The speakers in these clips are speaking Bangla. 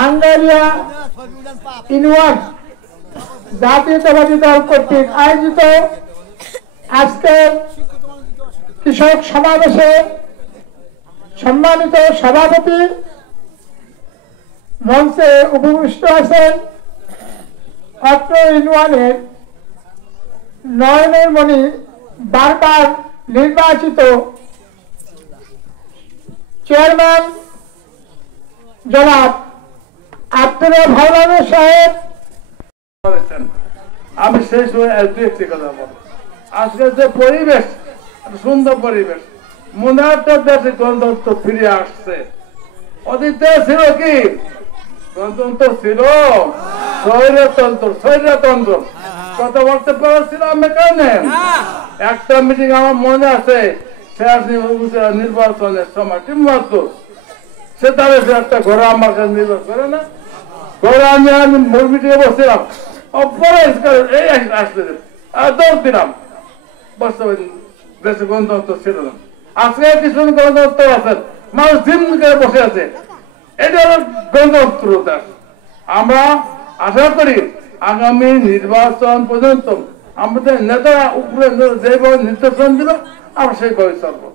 আঙ্গারিয়া ইউনিয়ন জাতীয়তাবাদী দল কর্তৃক আয়োজিত আজকের কৃষক সমাবেশে সম্মানিত সভাপতি মঞ্চে উপবিষ্ট আছেন অত্র ইউনিয়নের নয়নের মণি বারবার নির্বাচিত চেয়ারম্যান জনাব আব্দুল ভাওলানা সাহেব। আমি সেই সময় একটি কথা বলবো, আজকে যে পরিবেশ সুন্দর পরিবেশ, মনে হচ্ছে দেশে গণতন্ত্র ফিরে আসছে। অতীতে ছিল কি গণতন্ত্র ছিল স্বৈরতন্ত্র, স্বৈরতন্ত্র কথা বলতে পারছিল আমি কেন? একটা মিটিং আমার মনে আছে নির্বাচনের সময় ঠিকমতো সে তাহলে একটা ঘোড়া আমার কাছে নির্বাচন করে না, ঘোড়া নিয়ে আমি মিটিংয়ে বসছিলাম, এই আসতে দৌড় দিলাম। দেশে গণতন্ত্র ছিল না, আজকে কিছু গণতন্ত্র আছে, মানুষ দিন করে বসে আছে, এটা হলো গণতন্ত্র। আমরা আশা করি আগামী নির্বাচন পর্যন্ত আমাদের নেতারা উপরে যেভাবে নির্দেশন দিল আমরা সেইভাবে চলবো।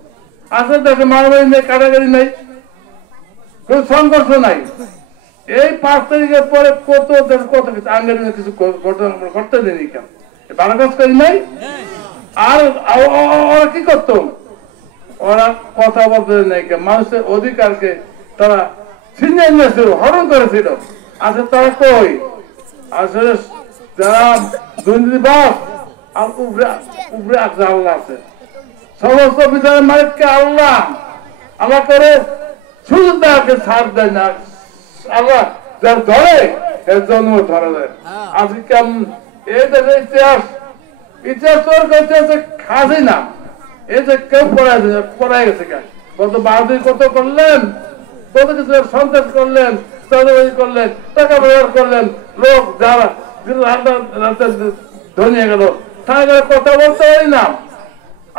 আসলে দেশে মারামারি নেই, কাটাকাটি নেই, কোন সংঘর্ষ নাই। এই 5 তারিখের পরে কত কিছু আঙ্গের কিছু ঘটতে দেয়নি, কেন ভালো কাজ করি নাই। আর ওরা কি করতো, ওরা কথা বলতে নাই, মানুষের অধিকারকে তারা ছিনিয়ে নিয়েছিল, হরণ করেছিল। আসলে তারা কই, আসলে যারা দুর্নীতিবাজ আর উপরে আল্লাহ আছে, সমস্ত বিচারের মালিককে আল্লাহ আল্লাহ করে শুধু তাকে ছাড় দেয় না, আল্লাহ যার ধরে এর জন্ম ধরা যায়। আজকে কেমন এই দেশের ইতিহাস তোর কাছে খাসি না, এই যে কেউ পড়াই গেছে কেন, গত 12 দিন কত করলেন, কত কিছু সন্ত্রাস করলেন, চাঁদাবাজি করলেন, টাকা ব্যবহার করলেন, লোক যারা ধনিয়ে গেল তারা কথা বলতে পারি না।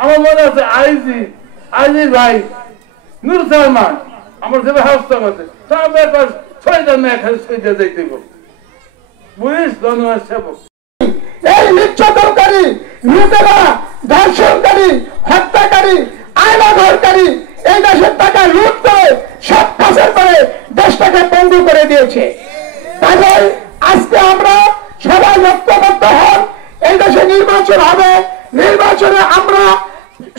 আমার মনে আছে আইজি ভাই নুর সালমান আমার যেভাবে হাস্ত করছে, তার ব্যাপার 6টা মেয়ে খালি সইতে যাইতে পুলিশ ধন্যবাদ সেবক। এই নির্যাতনকারী, লুটেরা, ধর্ষণকারী, হত্যাকারী, আয়নাঘরকারী এই দেশের টাকা লুট করে সব পাচার করে দেশটাকে বন্ধু করে দিয়েছে। তাই আজকে আমরা সবাই ঐক্যবদ্ধ হন, এই দেশে নির্বাচন হবে, নির্বাচনে আমরা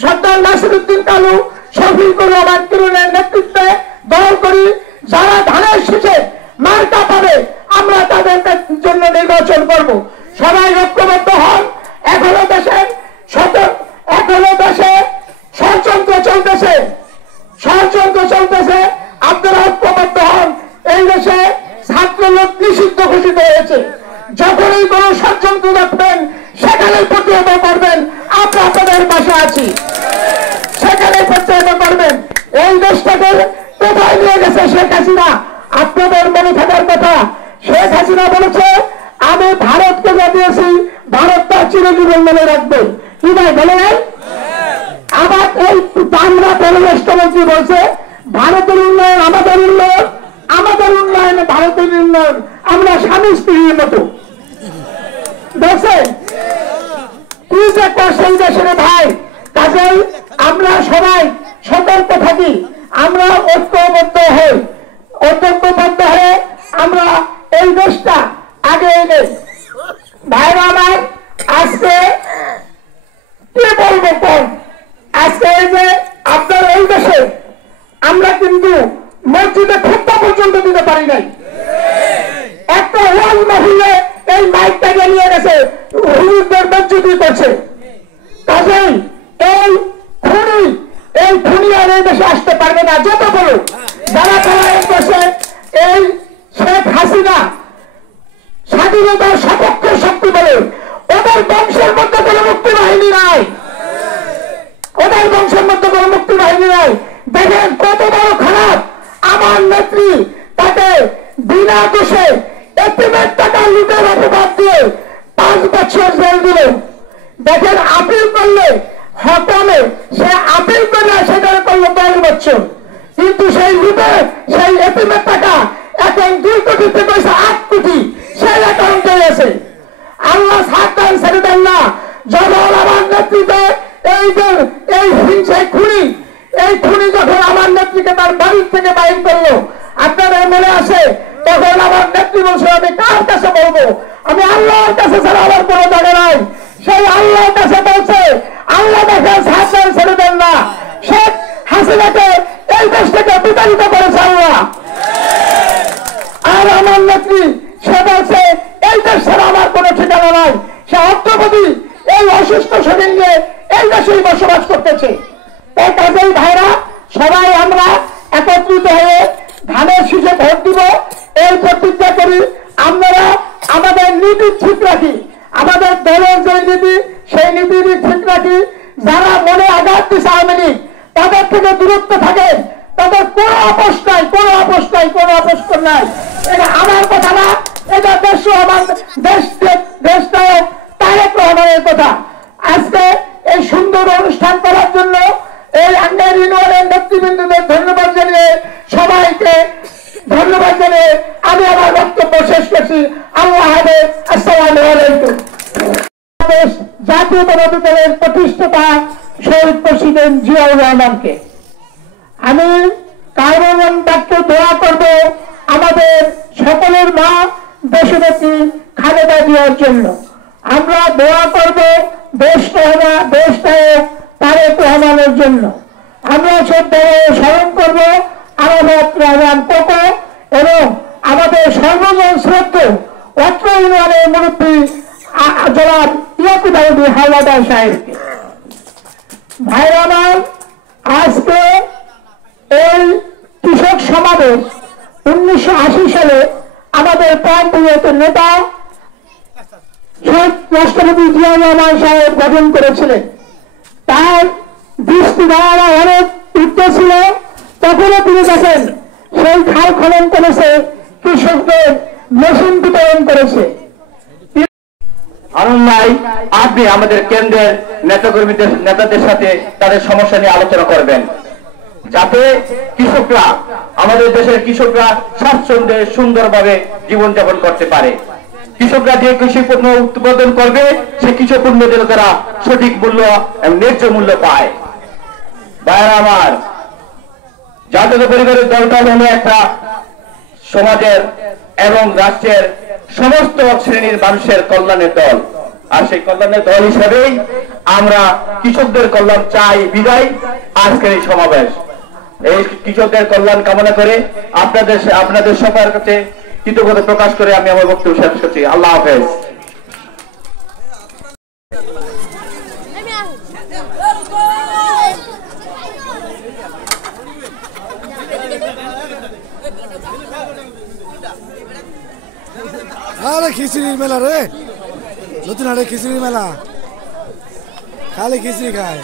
সর্দার নাসিরউদ্দিন কালু, শফিকুর রহমান কিরণের নেতৃত্বে দল করি, যারা ধানের শীষে মার্কা পাবে আমরা তাদের জন্য নির্বাচন করব। সবাই ঐক্যবদ্ধ হন। এখনো দেশে ষড়যন্ত্র চলতেছে, আপনারা ঐক্যবদ্ধ হন। এই দেশে ছাত্রলোক নিষিদ্ধ ঘোষিত হয়েছে, যখনই কোন ষড়যন্ত্র দেখবেন সেখানে প্রতিহত করবেন, আমরা আপনাদের পাশে আছি, সেখানে প্রতিহত করবেন। এই দেশটাকে কোথায় নিয়ে গেছে শেখ হাসিনা, আপনাদের মনে থাকার কথা, শেখ হাসিনা বলেছে আমি ভারতকে যা দিয়েছি ভারত তার চিরজীবন মনে রাখবে। কি ভাই বলেন? আবার এই আমরা পররাষ্ট্রমন্ত্রী বলছে ভারতের উন্নয়ন আমাদের উন্নয়ন, আমাদের উন্নয়ন ভারতের উন্নয়ন, আমরা স্বামী স্ত্রীর মতো বলছে। কি যে সেই দেশের ভাই, কাজেই আমরা সবাই সতর্ক থাকি, আমরা ঐক্যবদ্ধ হয়ে আমরা এই দেশটা আগে এনে ভাইরা আমার। আজকে কি বলবো কোন, আজকে এই যে আপনার এই দেশে আমরা কিন্তু মসজিদে খুতবা পর্যন্ত দিতে পারি নাই, একটা ওয়াল মাহফিলে এই মাইকটাকে নিয়ে গেছে হুজুরদের মসজিদই করছে। কাজেই এই খুনি আর এই দেশে আসতে পারবে না, যত বলো যারা পলায়ন করছে। এই শেখ হাসিনা স্বাধীনতার সপক্ষে শক্তি বলে, ওদের বংশের মধ্যে কোনো মুক্তি বাহিনী নাই, ওদের বংশের মধ্যে কোনো মুক্তি বাহিনী নাই। দেখেন কত বড় খারাপ, আমার নেত্রী তাকে বিনা দোষে এতিমের টাকা লুটের অপবাদ দিয়ে 5 বছর জেল দিল। দেখেন আপিল করলে হটালে সে আপিল করলে সেটা করলো 10 বছর, কিন্তু সেই লুটে সেই এতিমের টাকা এখন 2 কোটি আমার বাড়ির থেকে বাইর করলো। আপনাদের মনে আছে তখন আমার নেত্রী বলছে আমি কার কাছে বলবো, আমি আল্লাহর কাছে ছাড়া আমার কোনো জায়গা নাই। সেই আল্লাহর কাছে বলছে আল্লাহ দেখে হাসিনা ছেড়ে দেন না, শেখ হাসিনাকে এই দেশ থেকে বিতাড়িত করেছে আল্লাহ। আর আমার নেত্রী সে বলছে এই দেশ ছাড়া আমার কোনো ঠিকানা নাই, সে অর্থপতি এই অসুস্থ শরীর নিয়ে এই দেশেই বসবাস করতেছে। তাই কাজেই ভাইরা সবাই আমরা একত্রিত হয়ে ধানের শীষে ভোট দিব এই প্রতিজ্ঞা করি। আপনারা আমাদের নীতি ঠিক রাখি, আমাদের দলের যে নীতি সেই নীতির ঠিক রাখি। যারা মনে আঘাত দিচ্ছে আওয়ামী লীগ তাদের থেকে দূরত্ব থাকেন, তাদের কোনো আপোষ নাই, কোনো আপোষ নাই, কোনো আপোষ নাই। এটা আমার কথা না, এটা দেশ নায়ক তারেক রহমানের কথা। আজকে এই সুন্দর অনুষ্ঠান করার জন্য এই আঙ্গার ইউনিয়নের নেতৃবৃন্দদের ধন্যবাদ জানিয়ে সবাইকে ধন্যবাদ জানিয়ে আমি আমার বক্তব্য শেষ করছি। আল্লাহ হাফেজ, আসসালামু আলাইকুম। জাতীয়তাবাদী দলের প্রতিষ্ঠাতা শহীদ প্রেসিডেন্ট জিয়াউর রহমানকে আমি কায়রমান বাক্যে দোয়া করব আমাদের সকলের মা দেশনেত্রী খালেদা জিয়ার জন্য। আমরা দোয়া করব দেশ নায়ক তারেক রহমানের জন্য। আমরা স্মরণ করব আরাফাত রহমান কোকো এবং আমাদের সর্বজন শ্রদ্ধেয় অত্র ইউনিয়নের মুরব্বী জনাব ইয়াকুব আলী হাওলাদার সাহেবকে। ভাইরা আমার, আজকে এই কৃষক সমাবেশ 1980 সালে আমাদের প্রান্তীয় নেতা রাষ্ট্রপতি জিয়াউর রহমান সাহেব গঠন করেছিলেন। তার দৃষ্টি ধারা অনেক উচ্চ ছিল, তখনও তিনি দেখেন সেই খাল খনন করেছে, কৃষকদের মেশিন বিতরণ করেছে। আনন্দ নাই আপনি আমাদের কেন্দ্রের নেতাদের সাথে তাদের সমস্যা নিয়ে আলোচনা করবেন, যাতে কৃষকরা, আমাদের দেশের কৃষকরা স্বাচ্ছন্দ্যে সুন্দরভাবে জীবনযাপন করতে পারে। কৃষকরা যে কৃষি পণ্য উৎপাদন করবে সে কৃষি পণ্য যেন তারা সঠিক মূল্য এবং ন্যায্য মূল্য পায়। ভাইয়েরা আমার, জাতীয় পরিবারের দলটা হলো একটা সমাজের এবং রাষ্ট্রের সমস্ত শ্রেণীর মানুষের কল্যাণের দল। আর সেই কল্যাণের দল হিসেবেই আমরা কৃষকদের কল্যাণ চাই বিদায় আজকের এই সমাবেশ। এই কৃষকদের কল্যাণ কামনা করে আপনাদের সবার কাছে কৃতজ্ঞতা প্রকাশ করে আমি আমার বক্তব্য শেষ করছি। আল্লাহ হাফেজ। আরে খিচুড়ির মেলা রে, নতুন হাটে খিচুড়ির মেলা, খালি খিচুড়ি খায়।